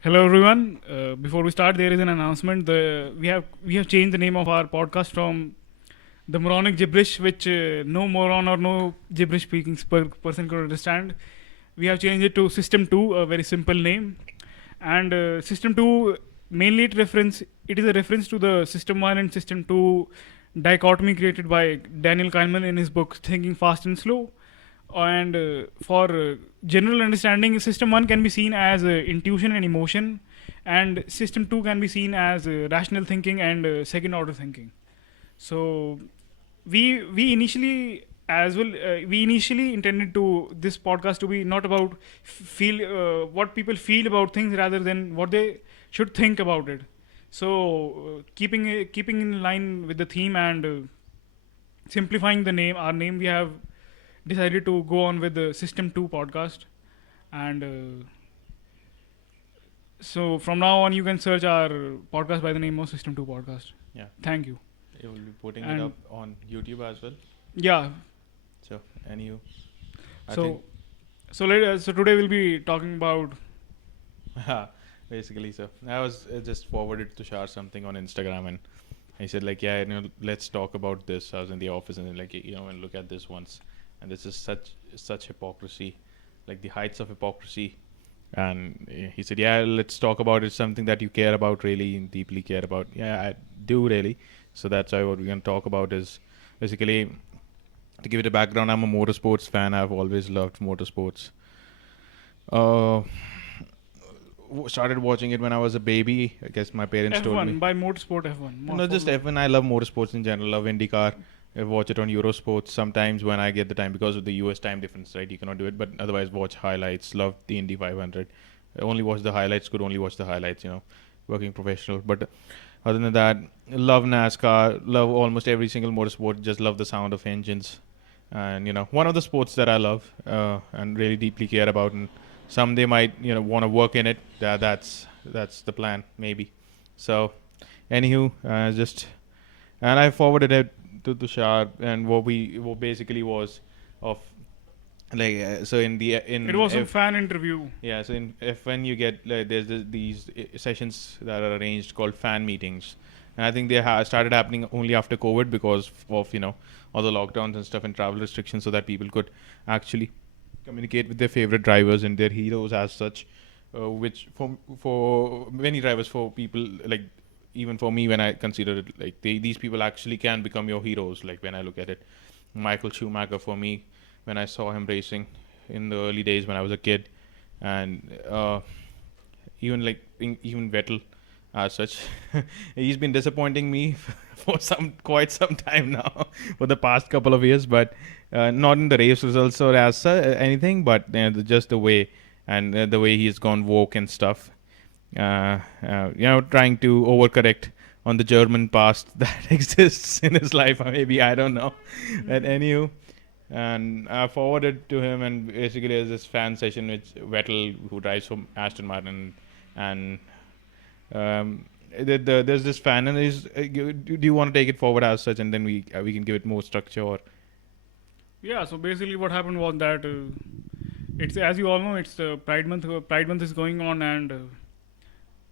Hello everyone. Before we start, there is an announcement. We have changed the name of our podcast from the moronic gibberish, which no moron or no gibberish speaking person could understand. We have changed it to System Two, a very simple name. And System Two mainly it is a reference to the System One and System Two dichotomy created by Daniel Kahneman in his book Thinking Fast and Slow. And for general understanding, system 1 can be seen as intuition and emotion, and system 2 can be seen as rational thinking and second order thinking. So we initially as well we initially intended to this podcast to be not about feel what people feel about things rather than what they should think about it. So keeping in line with the theme and simplifying our name, we have decided to go on with the System 2 podcast. And so from now on, you can search our podcast by the name of System 2 podcast. Yeah. Thank you. You will be putting And it up on YouTube as well. Yeah. So, anywho, I So so today we'll be talking about. think basically, so I was just forwarded to Shar something on Instagram, and he said like, yeah, let's talk about this. I was in the office and like, and look at this once, and this is such hypocrisy, like the heights of hypocrisy. And he said, yeah, let's talk about it. Something that you care about, really and deeply care about. Yeah, I do really. So that's why what we're going to talk about is basically, to give it a background, I'm a motorsports fan. I've always loved motorsports. Uh, Started watching it when I was a baby. I guess my parents told me. F1 by Motorsport F1. Not just F1. I love motorsports in general. Love IndyCar. I watch it on Eurosports sometimes when I get the time because of the US time difference, right? You cannot do it, but otherwise watch highlights. Love the Indy 500. I only watch the highlights. Could only watch the highlights. Working professional. But other than that, love NASCAR. Love almost every single motorsport. Just love the sound of engines. And one of the sports that I love and really deeply care about, and someday might want to work in it. That's the plan, maybe. So, anywho, and I forwarded it to Tushar, and what basically was of like so in the in It was a F, fan interview. yeah, so in F1 you get there's these sessions that are arranged called fan meetings, and I think they started happening only after COVID because of all the lockdowns and stuff and travel restrictions, so that people could actually communicate with their favorite drivers and their heroes as such, which for many drivers, for people like even for me, when I consider it, like these people actually can become your heroes. Like when I look at it, Michael Schumacher, for me, when I saw him racing in the early days when I was a kid, and even Vettel as such, he's been disappointing me for quite some time now, for the past couple of years, but not in the race results or as anything, but just the way, and the way he's gone woke and stuff. Trying to overcorrect on the German past that exists in his life. Maybe, I don't know. But anywho, and I forwarded to him, and basically there's this fan session with Vettel, who drives for Aston Martin, and there's this fan, and do you want to take it forward as such, and then we can give it more structure? Or Yeah. So basically, what happened was that it's, as you all know, it's Pride Month. Pride Month is going on, and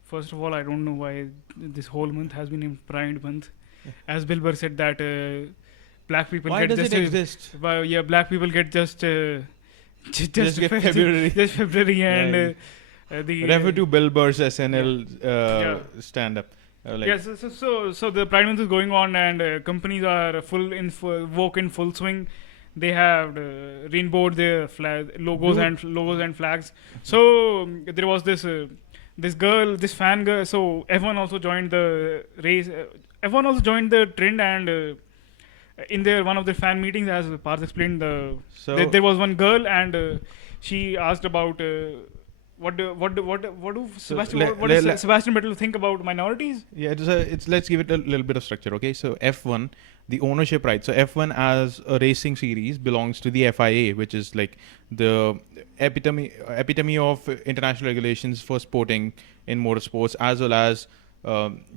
first of all, I don't know why this whole month has been named Pride Month. As Bill Burr said that black people why get does just it exist? black people get just Just get February. just February, and Yeah. the Refer to Bill Burr's SNL stand-up. yes. So the Pride Month is going on, and companies are woke in full swing. They have rainbowed their logos and flags. So there was this fan girl. So everyone also joined the race. Everyone also joined the trend, and in one of the fan meetings, as Parth explained, there was one girl, and she asked about what does Sebastian Vettel think about minorities? Yeah, let's give it a little bit of structure, okay? So F1, the ownership rights. So F1 as a racing series belongs to the FIA, which is like the epitome of international regulations for sporting in motorsports, as well as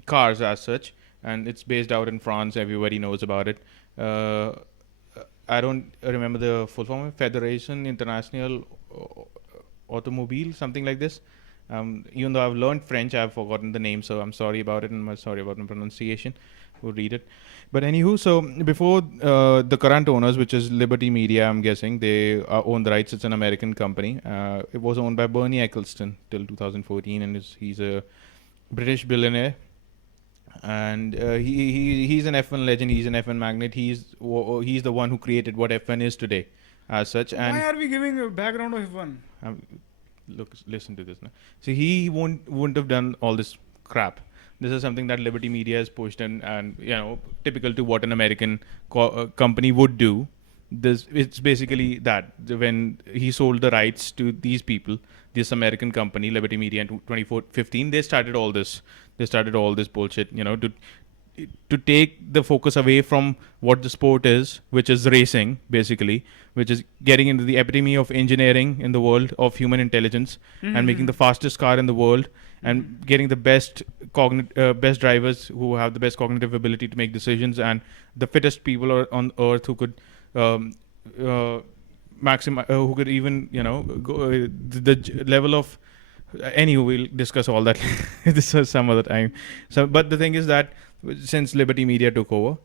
cars as such. And it's based out in France. Everybody knows about it. I don't remember the full form. Fédération Internationale Automobile, something like this. Even though I've learned French, I've forgotten the name, so I'm sorry about it, and I'm sorry about my pronunciation. Who read it? But anywho, so before the current owners, which is Liberty Media, I'm guessing they own the rights. It's an American company. It was owned by Bernie Ecclestone till 2014, and he's a British billionaire. And he's an F1 legend. He's an F1 magnate. He's the one who created what F1 is today, as such. And why are we giving a background of F1? look, listen to this now. See, he wouldn't have done all this crap. This is something that Liberty Media has pushed, and typical to what an American company would do. This it's basically that when he sold the rights to these people, this American company, Liberty Media, in 2015, they started all this. They started all this bullshit, to take the focus away from what the sport is, which is racing, basically, which is getting into the epitome of engineering in the world of human intelligence, and making the fastest car in the world, and getting the best best drivers who have the best cognitive ability to make decisions, and the fittest people on earth who could maximize, who could even go the level of. Anyway, we'll discuss all that this is some other time. So, but the thing is that since Liberty Media took over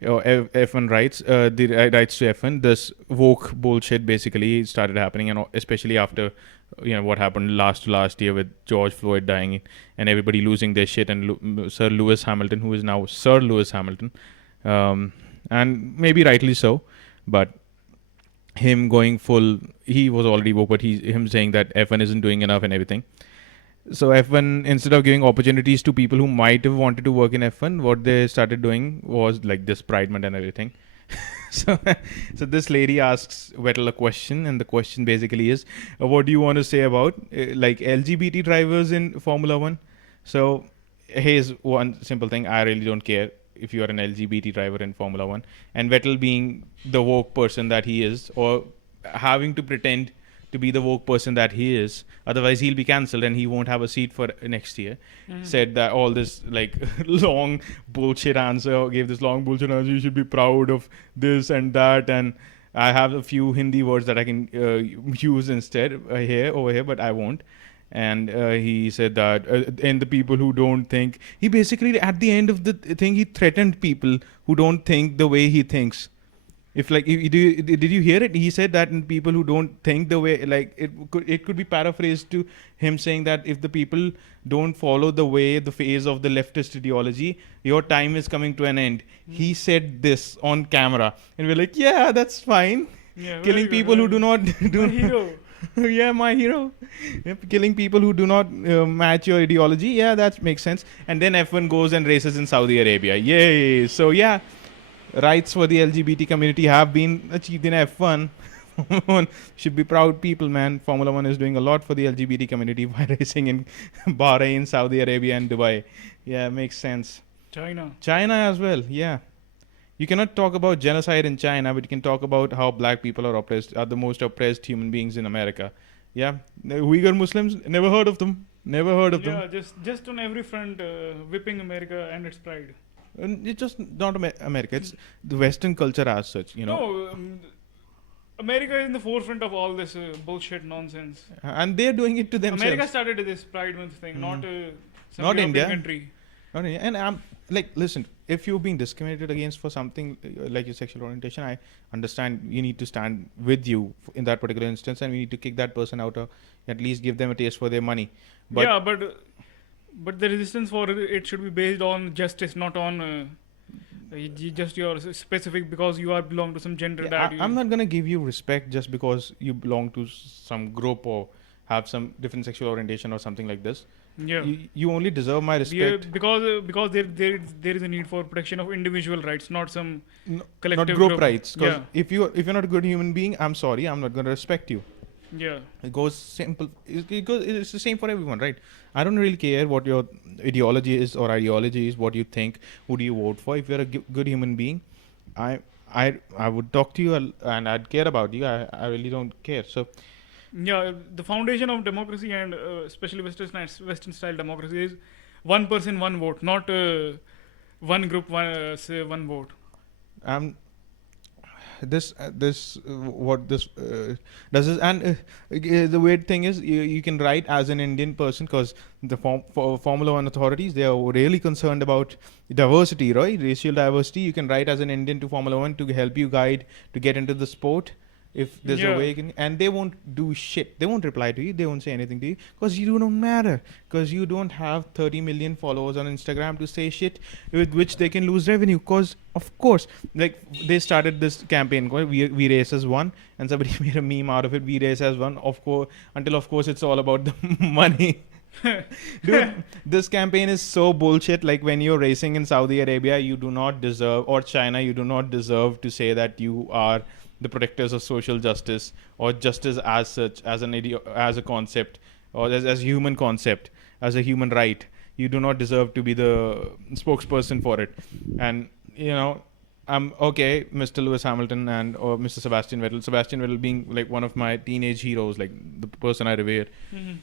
F1 rights, the rights to F1, this woke bullshit basically started happening, and especially after what happened last year with George Floyd dying and everybody losing their shit, and Sir Lewis Hamilton, who is now Sir Lewis Hamilton, and maybe rightly so, but him going full, he was already woke, but him saying that F1 isn't doing enough and everything. So F1, instead of giving opportunities to people who might have wanted to work in F1, what they started doing was like this Pride Month and everything. so this lady asks Vettel a question, and the question basically is, what do you want to say about like LGBT drivers in Formula 1? So here's one simple thing. I really don't care if you are an LGBT driver in Formula 1. And Vettel, being the woke person that he is, or having to pretend to be the woke person that he is, otherwise he'll be cancelled and he won't have a seat for next year, said that all this like long bullshit answer, gave this long bullshit answer, you should be proud of this and that, and I have a few Hindi words that I can use instead over here, but I won't. And he said that, and the people who don't think, he basically at the end of the thing, he threatened people who don't think the way he thinks. Did you hear it? He said that in people who don't think the way, like it could be paraphrased to him saying that if the people don't follow the phase of the leftist ideology, your time is coming to an end. He said this on camera, and we're like, yeah, that's fine. Yeah, Killing people who do not do. My hero. Yeah, my hero. Yep, killing people who do not match your ideology. Yeah, that makes sense. And then F1 goes and races in Saudi Arabia. Yay! So yeah, rights for the LGBT community have been achieved in F1. Should be proud people, man. Formula 1 is doing a lot for the LGBT community by racing in Bahrain, Saudi Arabia, and Dubai. Yeah, makes sense. China as well. Yeah. You cannot talk about genocide in China, but you can talk about how black people are the most oppressed human beings in America. Yeah, the Uyghur Muslims, never heard of them. Yeah, just on every front, whipping America and its pride. And it's just not America. It's the Western culture as such. No, America is in the forefront of all this bullshit nonsense. And they're doing it to themselves. America started this Pride Month thing, not some Not European India. country. Okay, and I'm like, listen, if you've been discriminated against for something like your sexual orientation, I understand you need to stand with you in that particular instance, and we need to kick that person out, or at least give them a taste for their money. But Yeah, but the resistance for it should be based on justice, not on just your specific, because you are belong to some gender that I'm not gonna give you respect just because you belong to some group or have some different sexual orientation or something like this. Yeah. You only deserve my respect. Because there is a need for protection of individual rights, not some collective Not group rights. Because Yeah. if you're not a good human being, I'm sorry, I'm not gonna respect you. Yeah. It goes simple. It's the same for everyone, right? I don't really care what your ideology is, what you think, who do you vote for. If you're a good human being, I would talk to you and I'd care about you. I really don't care. So Yeah, the foundation of democracy, and especially Western style democracy, is one person, one vote, not one group, one vote. what this does is, and the weird thing is, you can write as an Indian person, because the Formula One authorities, they are really concerned about diversity, right? Racial diversity. You can write as an Indian to Formula One to help you guide to get into the sport. If there's a awakening, and they won't do shit. They won't reply to you. They won't say anything to you, because you don't matter. Because you don't have 30 million followers on Instagram to say shit with which they can lose revenue. Because of course, like, they started this campaign called We Race as One, and somebody made a meme out of it. We Race as One. Of course, until of course it's all about the money. Dude, this campaign is so bullshit. Like, when you're racing in Saudi Arabia, you do not deserve, or China, you do not deserve to say that you are the protectors of social justice, or justice as such, as as a concept, or as human concept, as a human right. You do not deserve to be the spokesperson for it. And I'm okay, Mr. Lewis Hamilton and or Mr. Sebastian Vettel. Sebastian Vettel being like one of my teenage heroes, like the person I revere.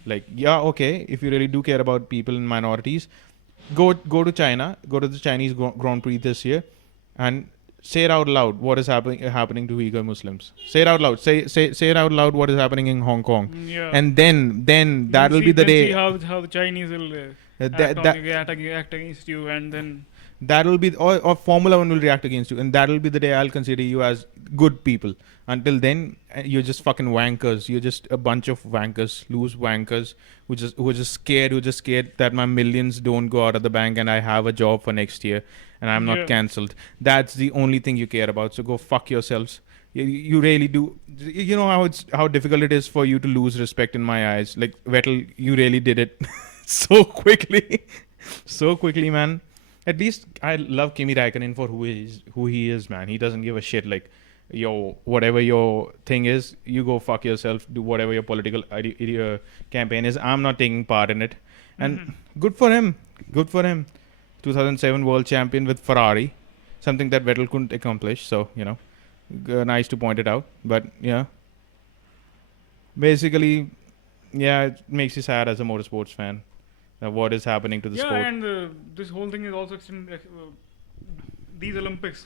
Like, yeah, okay, if you really do care about people in minorities, go to China, go to the Chinese Grand Prix this year, and say it out loud what is happening to Uyghur Muslims. Say it out loud. Say it out loud what is happening in Hong Kong. Yeah. And then that will be the day. See how the Chinese will act against you, and then that will be, or Formula One will react against you, and that will be the day I'll consider you as good people. Until then, you're just fucking wankers. You're just a bunch of wankers, loose wankers, who are just scared that my millions don't go out of the bank and I have a job for next year and I'm not cancelled. That's the only thing you care about. So go fuck yourselves. You really do. You know how difficult it is for you to lose respect in my eyes. Like, Vettel, you really did it so quickly, man. At least I love Kimi Räikkönen for who he is, man. He doesn't give a shit. Like, whatever your thing is, you go fuck yourself. Do whatever your political campaign is. I'm not taking part in it. And good for him. 2007 world champion with Ferrari, something that Vettel couldn't accomplish. So, nice to point it out. But yeah, basically, it makes you sad as a motorsports fan. What is happening to the sport? Yeah, and this whole thing is also extended. These Olympics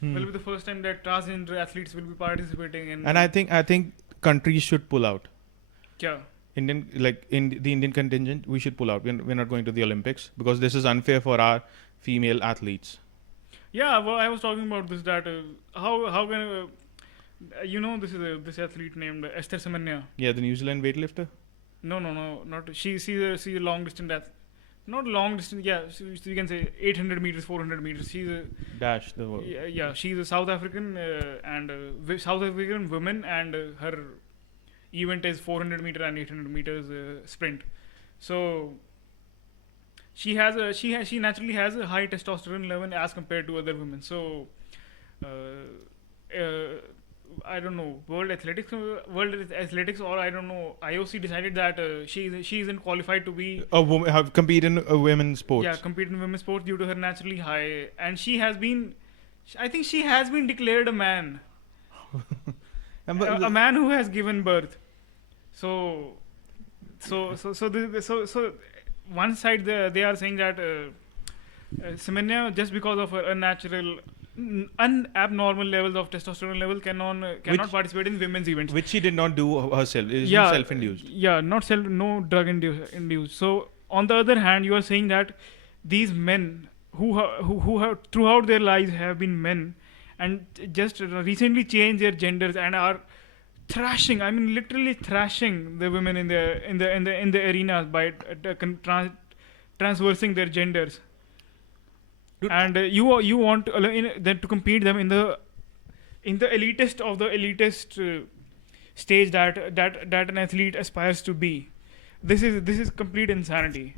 will be the first time that transgender athletes will be participating in. And I think countries should pull out. Yeah. In the Indian contingent, we should pull out. We're not going to the Olympics because this is unfair for our female athletes. Yeah, well, I was talking about this, that how can this is this athlete named Esther Semenya. Yeah, the New Zealand weightlifter. No, not she's a long distance athlete. Not long distance. Yeah, you can say 800 meters, 400 meters. She's a dash. Yeah, she's a South African and South African woman, and her event is 400 meter and 800 meters sprint. So she naturally has a high testosterone level as compared to other women. So I don't know, World Athletics, or I don't know, IOC decided that she isn't qualified to be a woman, have compete in women's sports. Yeah, compete in women's sports due to her naturally high, and I think she has been declared a man. A man who has given birth. So one side they are saying that Semenya, just because of her unnatural, abnormal levels of testosterone level, cannot participate in women's events, which she did not do herself. It is self-induced. Yeah, no drug induced. So on the other hand, you are saying that these men who have throughout their lives have been men, and just recently changed their genders and are thrashing. I mean, literally thrashing the women in the arenas by transversing their genders. Dude. And you want them to compete them in the elitist of the elitist stage that an athlete aspires to be. This is complete insanity.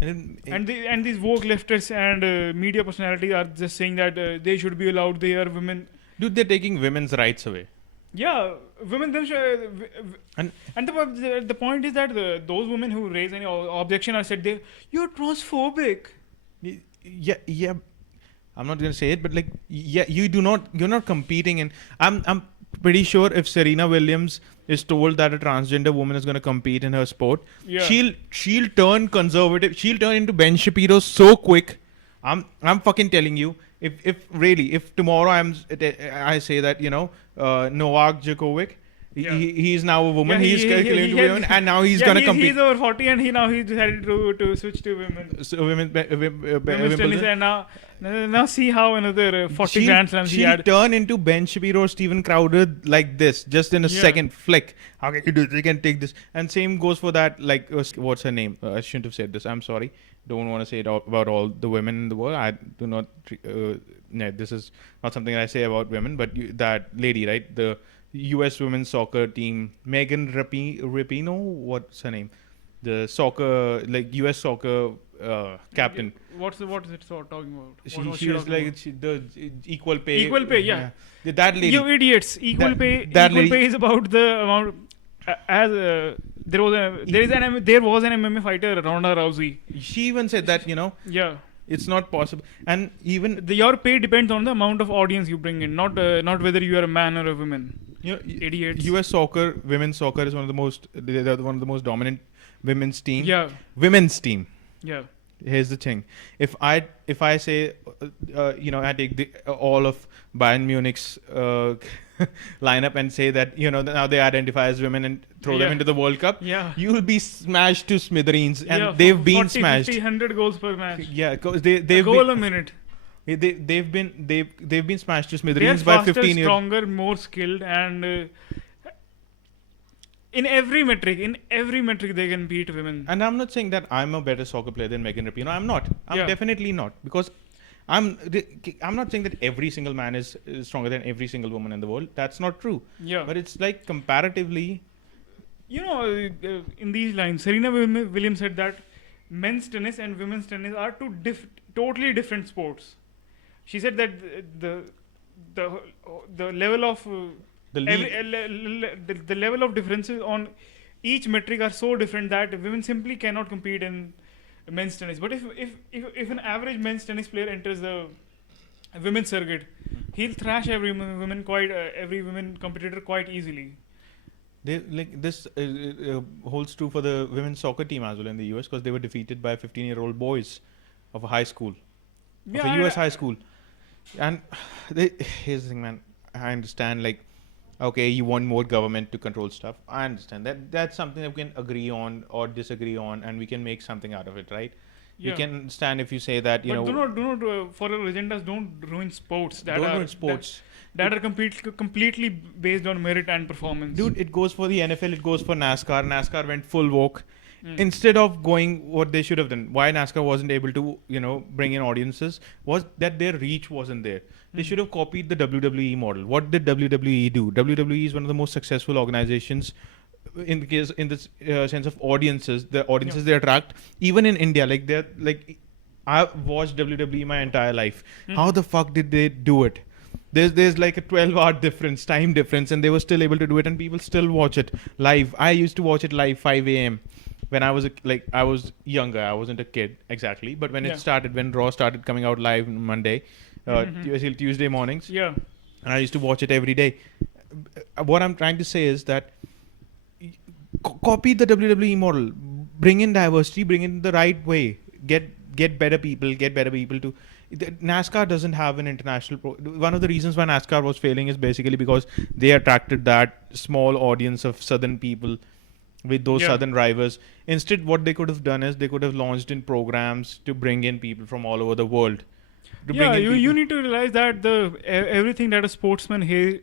And these woke leftists and media personalities are just saying that they should be allowed. They are women. Dude, they're taking women's rights away. Yeah, women them and the point is that those women who raise any objection are said you're transphobic. Yeah. I'm not gonna say it, but you're not competing in. I'm pretty sure if Serena Williams is told that a transgender woman is gonna compete in her sport, she'll turn conservative. She'll turn into Ben Shapiro so quick I'm fucking telling you, if tomorrow I say that, Novak Djokovic, Yeah. he's now a woman, Yeah, he's claiming to be a woman, and now he's gonna compete. He's over 40 and he decided to switch to women. So Women's tennis, and now see how another 40 Grand Slams he she'll had. turn into Ben Shapiro or Steven Crowder like this, just in a second flick. How can you do this? You can take this. And same goes for that, like, what's her name? I shouldn't have said this. I'm sorry. Don't want to say it about all the women in the world. I do not. No, this is not something I say about women, but that lady, right? The U.S. women's soccer team, Megan Rapinoe. What's her name? The soccer, like U.S. soccer captain. What is it talking about? She was like the equal pay. Equal pay, yeah. That lady. You idiots! Equal pay. That Equal lady, pay is about the amount. There was an MMA fighter, Ronda Rousey. she even said that, Yeah. it's not possible. And even Your pay depends on the amount of audience you bring in, not whether you are a man or a woman. Idiots. U.S. soccer, women's soccer is one of the most dominant women's team. Yeah. Women's team. Yeah. Here's the thing: if I say, I take all of Bayern Munich's lineup and say that, now they identify as women and throw them into the World Cup, you will be smashed to smithereens, and they've been 40, smashed. 50, 100 goals per match. Yeah, because they've goal been, a minute. they've been smashed to They are smithereens by faster, 15 years. stronger, more skilled, and in every metric they can beat women. And I'm not saying that I'm a better soccer player than Megan Rapinoe. I'm not. I'm definitely not, because I'm not saying that every single man is stronger than every single woman in the world. That's not true. Yeah. But it's like comparatively. In these lines, Serena Williams said that men's tennis and women's tennis are two totally different sports. She said that the level of the level of differences on each metric are so different that women simply cannot compete in men's tennis. But if an average men's tennis player enters the women's circuit, he'll thrash every women competitor quite easily. This holds true for the women's soccer team as well in the US, because they were defeated by 15-year-old boys of a high school, of a US high school. And here's the thing, man. I understand, like, okay, you want more government to control stuff. I understand that. That's something that we can agree on or disagree on, and we can make something out of it, right? You can understand if you say that, but do not for your agendas, don't ruin sports. That are completely based on merit and performance. Dude, it goes for the NFL, it goes for NASCAR. NASCAR went full woke. Instead of going what they should have done, why NASCAR wasn't able to, bring in audiences, was that their reach wasn't there. They should have copied the WWE model. What did WWE do? WWE is one of the most successful organizations in the sense of audiences. The audiences they attract, even in India, I've watched WWE my entire life. How the fuck did they do it? There's like a 12-hour time difference, and they were still able to do it, and people still watch it live. I used to watch it live 5 a.m. when I was I was younger. I wasn't a kid exactly, but when it started, when Raw started coming out live on Monday, Tuesday mornings, and I used to watch it every day. What I'm trying to say is that copy the WWE model, bring in diversity, bring in the right way, get better people to. NASCAR doesn't have an international one of the reasons why NASCAR was failing is basically because they attracted that small audience of southern people with those southern drivers. Instead, what they could have done is they could have launched in programs to bring in people from all over the world. You need to realize that everything that a sportsman a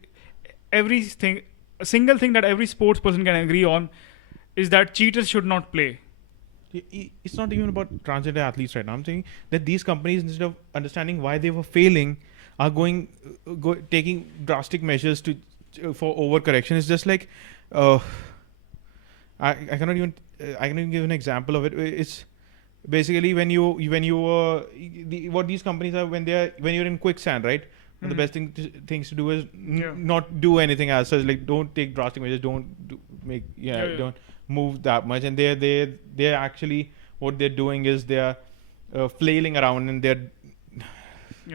single thing that every sports person can agree on is that cheaters should not play. It's not even about transgender athletes right now. I'm saying that these companies, instead of understanding why they were failing, are taking drastic measures for overcorrection. It's just like I cannot even give an example of it. It's basically what these companies are when you're in quicksand, right? And the best things to do is not do anything else. So it's like, don't take drastic measures. Don't move that much. And they're actually, what they're doing is they're flailing around, and they're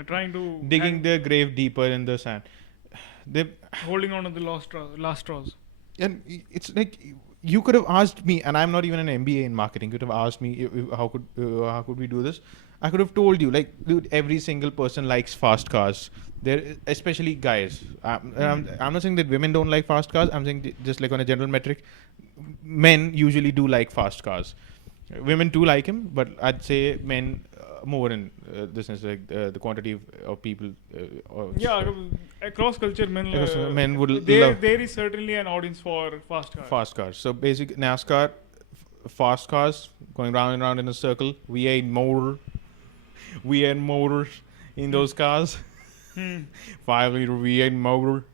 trying to digging their grave deeper in the sand. They're holding on to the last straws. And it's like, you could have asked me, and I'm not even an MBA in marketing. You could have asked me how could we do this. I could have told you, like, dude, every single person likes fast cars. There, especially guys. I'm not saying that women don't like fast cars. I'm saying just like on a general metric, men usually do like fast cars. Women too like him, but I'd say men more in this sense, like the quantity of people. Across culture, Men would love there is certainly an audience for fast cars. fast cars. So basic NASCAR, fast cars going round and round in a circle. We ain't motors in those cars. 5-liter V8 motor.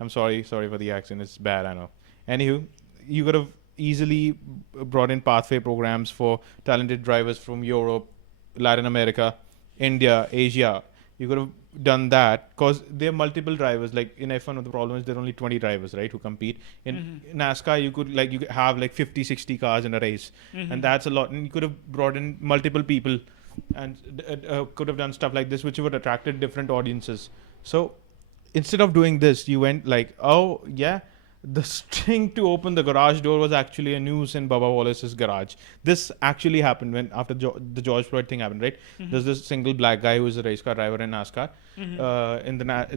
I'm sorry for the accent. It's bad, I know. Anywho, you could have easily brought in pathway programs for talented drivers from Europe, Latin America, India, Asia. You could have done that because there are multiple drivers. Like in F1, the problem is there are only 20 drivers, right, who compete. In NASCAR, you could have like 50, 60 cars in a race, and that's a lot. And you could have brought in multiple people and could have done stuff like this, which would have attracted different audiences. So instead of doing this, you went like, oh yeah, the string to open the garage door was actually a noose in Bubba Wallace's garage. This actually happened when after the George Floyd thing happened, right? There's this single black guy who is a race car driver in NASCAR.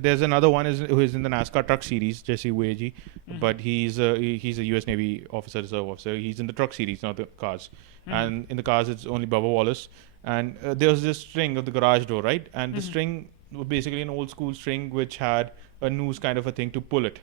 There's another one who is in the NASCAR truck series, Jesse Wage, but he's a U.S. Navy officer, reserve officer. He's in the truck series, not the cars. And in the cars, it's only Bubba Wallace. And there was this string of the garage door, right? And the string was basically an old school string which had a noose kind of a thing to pull it.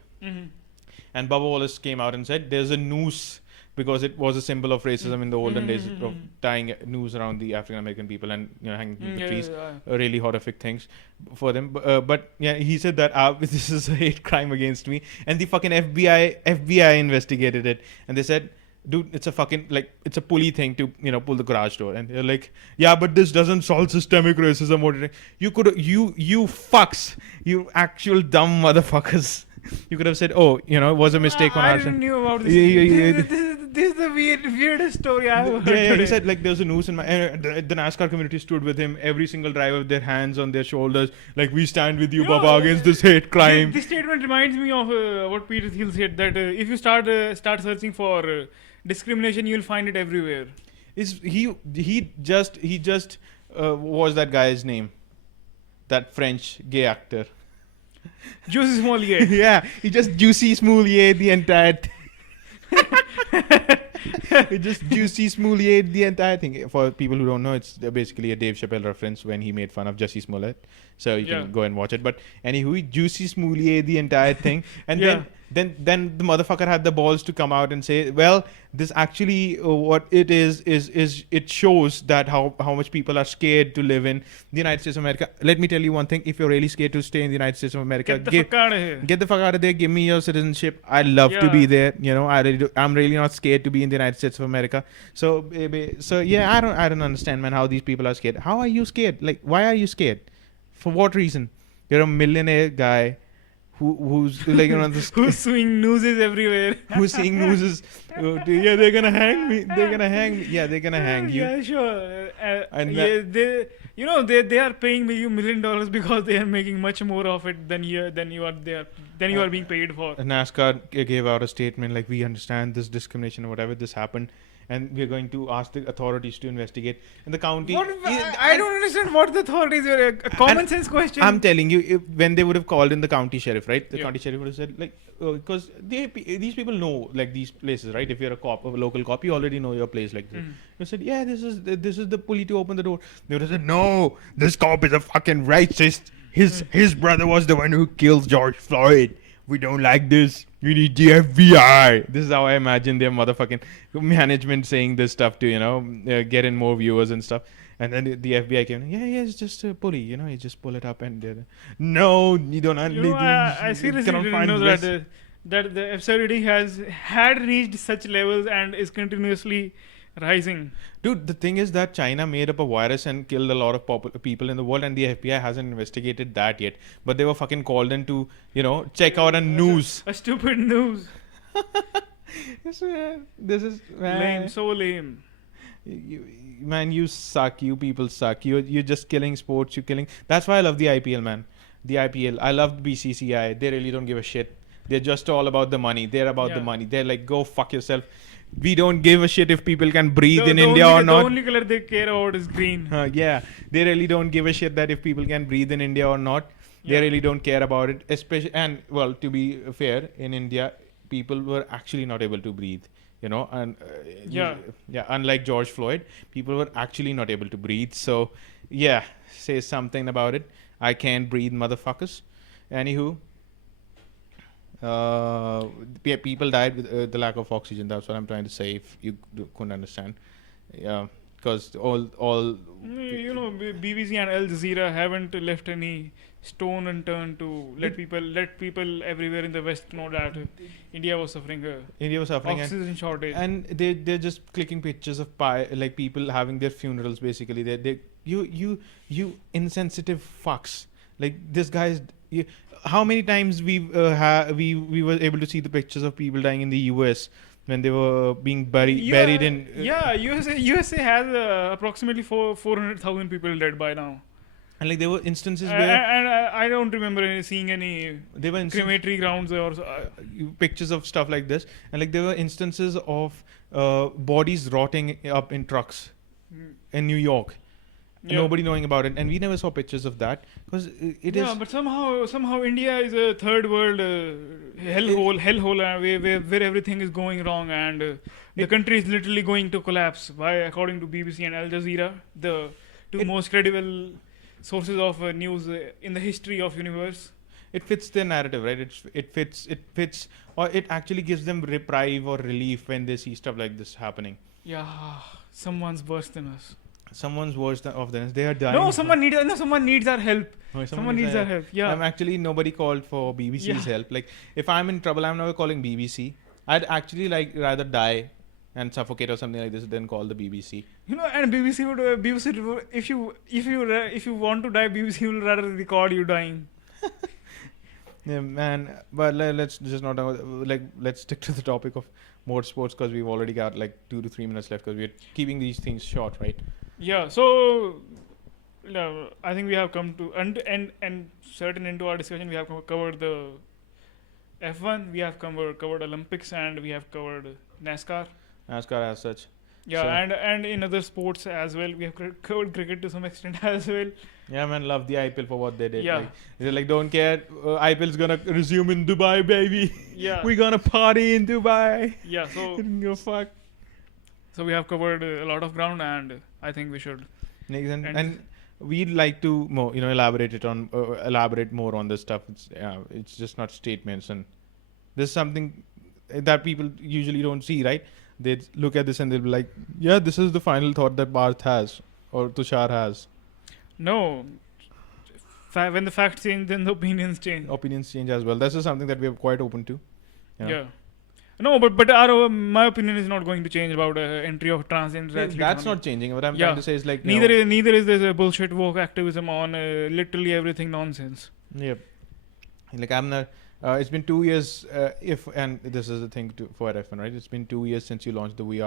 And Bubba Wallace came out and said, there's a noose, because it was a symbol of racism in the olden days of tying a noose around the African American people and hanging from the trees. Really horrific things for them. But yeah, he said that this is a hate crime against me. And the fucking FBI investigated it. And they said, dude, it's a fucking, like, it's a pulley thing to, pull the garage door. And they're like, yeah, but this doesn't solve systemic racism. You fucks, you actual dumb motherfuckers. You could have said, oh, it was a mistake on our side. I didn't knew about this. This is the weirdest story I've heard today. He said, like, there's a noose in my... the NASCAR community stood with him. Every single driver with their hands on their shoulders. Like, we stand with you, Baba, against this hate crime. This statement reminds me of what Peter Thiel said, that if you start searching for discrimination, you'll find it everywhere. He just was that guy's name? That French gay actor. Juicy Smollier. Yeah, he just Juicy Smollier the entire He just Juicy Smollier the entire thing. For people who don't know, it's basically a Dave Chappelle reference when he made fun of Jussie Smollett. So you can go and watch it. But anyway, Juicy Smollier the entire thing. And then the motherfucker had the balls to come out and say, well, this actually what it is it shows that how much people are scared to live in the United States of America. Let me tell you one thing. If you're really scared to stay in the United States of America, get the fuck out of here. Get the fuck out of there. Give me your citizenship. I'd love to be there. I'm really not scared to be in the United States of America. So yeah, I don't understand, man, how these people are scared. How are you scared? Like, why are you scared? For what reason? You're a millionaire guy who's like who's suing nooses everywhere. Who's seeing nooses? Yeah, they're gonna hang me. They're gonna hang me. Yeah, they're gonna hang you. Yeah, sure. They are paying you $1 million because they are making much more of it than you are being paid for. NASCAR gave out a statement like, we understand this discrimination or whatever this happened, and we're going to ask the authorities to investigate. And the county... I don't understand what the authorities were. A common sense question. I'm telling you, when they would have called in the county sheriff, right? The county sheriff would have said, like, because these people know, like, these places, right? If you're a cop, a local cop, you already know your place like this. You said, yeah, this is the pulley to open the door. They would have said, no, this cop is a fucking racist. His brother was the one who killed George Floyd. We don't like this. We need the FBI. This is how I imagine their motherfucking management saying this stuff to, get in more viewers and stuff. And then the FBI came, it's just a pulley, you just pull it up and... no, you don't... I seriously didn't know that the absurdity had reached such levels and is continuously rising. Dude, the thing is that China made up a virus and killed a lot of people in the world, and the FBI hasn't investigated that yet. But they were fucking called in to, check out a news. A stupid news. This is lame, so lame. You suck. You people suck. You're just killing sports. You're killing. That's why I love the IPL, man. The IPL. I love BCCI. They really don't give a shit. They're just all about the money. They're about the money. They're like, go fuck yourself. we don't give a shit if people can breathe in the India only, or not. The only color they care about is green. Yeah, they really don't give a shit that if people can breathe in India or not. They Yeah. really don't care about it. Especially, and well, to be fair, in India, people were actually not able to breathe. You know, and Yeah. yeah. Unlike George Floyd, people were actually not able to breathe. So, yeah, say something about it. I can't breathe, motherfuckers. Anywho, yeah, people died with the lack of oxygen. That's what I'm trying to say. If you couldn't understand, yeah, because all You know, BBC and Al Jazeera haven't left any stone unturned to let people everywhere in the West know that India was suffering India was suffering, oxygen shortage. and they're just clicking pictures of like people having their funerals. Basically, they you insensitive fucks. Like this guy's. How many times we were able to see the pictures of people dying in the US when they were being buried in. Yeah, USA has approximately 400,000 people dead by now. And like there were instances where And I don't remember seeing any there were crematory grounds or pictures of stuff like this, and like there were instances of bodies rotting up in trucks in New York. Yeah. Nobody knowing about it, and we never saw pictures of that because it is. Yeah, but somehow India is a third world hellhole where everything is going wrong, and the country is literally going to collapse. By according to BBC and Al Jazeera, the two most credible sources of news in the history of universe. It fits their narrative, right? It fits, or it actually gives them reprieve or relief when they see stuff like this happening. Yeah, someone's worse than us. Someone's worse of them. They are dying. No, someone needs our help. Someone needs our help. Yeah. I'm actually nobody called for BBC's help. Like if I'm in trouble, I'm never calling BBC. I'd actually like rather die and suffocate or something like this than call the BBC. You know, and BBC would if you want to die, BBC will rather record you dying. Yeah, man. But let's just not let's stick to the topic of motorsports because we've already got like 2 to 3 minutes left because we're keeping these things short, right? Yeah. So, I think we have come to and certain into our discussion. We have covered the F1. We have covered Olympics, and we have covered NASCAR. NASCAR as such. Yeah, So- and in other sports as well. We have covered cricket to some extent as well. Yeah, man, love the IPL for what they did. Yeah. Like, they're like, don't care. IPL's gonna resume in Dubai, baby. Yeah. We're gonna party in Dubai. Yeah. So Go fuck. we have covered a lot of ground, and I think we should. And we'd like to more, elaborate more on this stuff. It's just not statements, and this is something that people usually don't see, right? They look at this and they'll be like, yeah, this is the final thought that Bharth has or Tushar has. No. When the facts change, then the opinions change. Opinions change as well. This is something that we are quite open to. Yeah. No, but my opinion is not going to change about entry of transgender athletes. That's not changing. What I'm trying to say is like neither is this a bullshit woke activism on literally everything nonsense. Yep. Like I'm not. It's been 2 years. And this is the thing for F1, right? It's been 2 years since you launched the We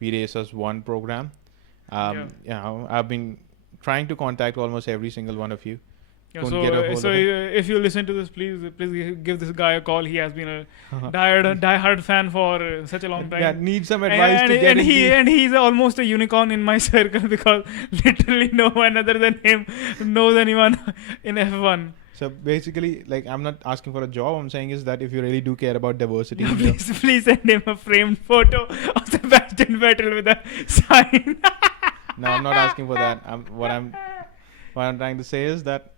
Racers 1 program. I've been trying to contact almost every single one of you. Yeah, if you listen to this, please give this guy a call. He has been a diehard fan for such a long time. Yeah, need some advice and he's almost a unicorn in my circle because literally no one other than him knows anyone in F1. So basically, like, I'm not asking for a job. I'm saying is that if you really do care about diversity, please send him a framed photo of Sebastian Vettel with a sign. No, I'm not asking for that. What I'm trying to say is that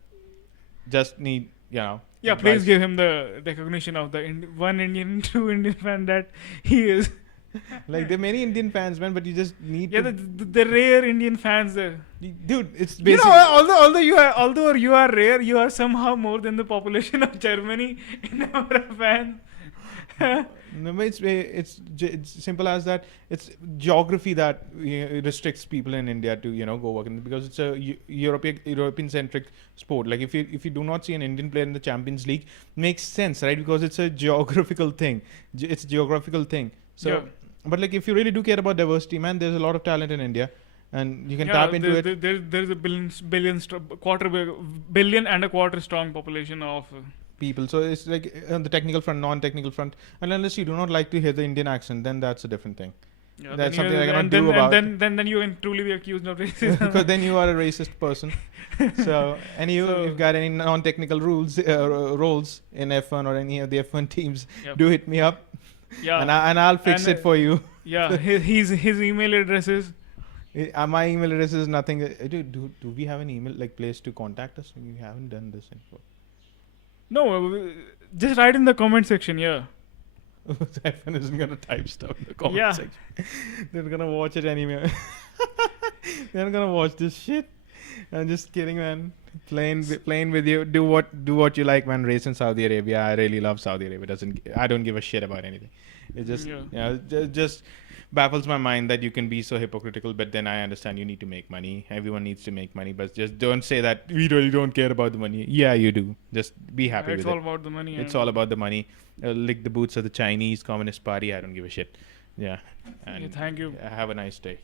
just need, Yeah, advice. please give him the recognition of the true Indian fan that he is. Like, there are many Indian fans, man, but you just need the rare Indian fans. Dude, it's basically... although you are rare, you are somehow more than the population of Germany in number of fans. No, but it's simple as that. It's geography that restricts people in India to go work in, because it's a European centric sport. Like if you do not see an Indian player in the Champions League, makes sense, right? Because it's a geographical thing. It's a geographical thing. So, yeah. But like if you really do care about diversity, man, there's a lot of talent in India, and you can tap into it. There's a billion and a quarter strong population of people. So it's like on the technical front, non-technical front, and unless you do not like to hear the Indian accent, then that's a different thing. Yeah, That's then something I you- cannot and do then, about. And then you can truly be accused of racism. Because then you are a racist person. So, and you, So- if you've got any non-technical roles in F1 or any of the F1 teams, Yep. do hit me up, Yeah. and I'll fix And, it for you. Yeah. His email address is. My email address is nothing. Do we have an email like place to contact us? We haven't done this before. No, just write in the comment section. Yeah. F1 isn't gonna type stuff in the comment Yeah. section. They're gonna watch it anyway. They're gonna watch this shit. I'm just kidding, man. Playing with you. Do what you like, man. Race in Saudi Arabia. I really love Saudi Arabia. I don't give a shit about anything. It just just baffles my mind that you can be so hypocritical. But then I understand you need to make money. Everyone needs to make money. But just don't say that we really don't care about the money. Yeah, you do. Just be happy It's with all it. about the money. It's all about the money. Lick the boots of the Chinese Communist Party. I don't give a shit. Yeah. And thank you. have a nice day.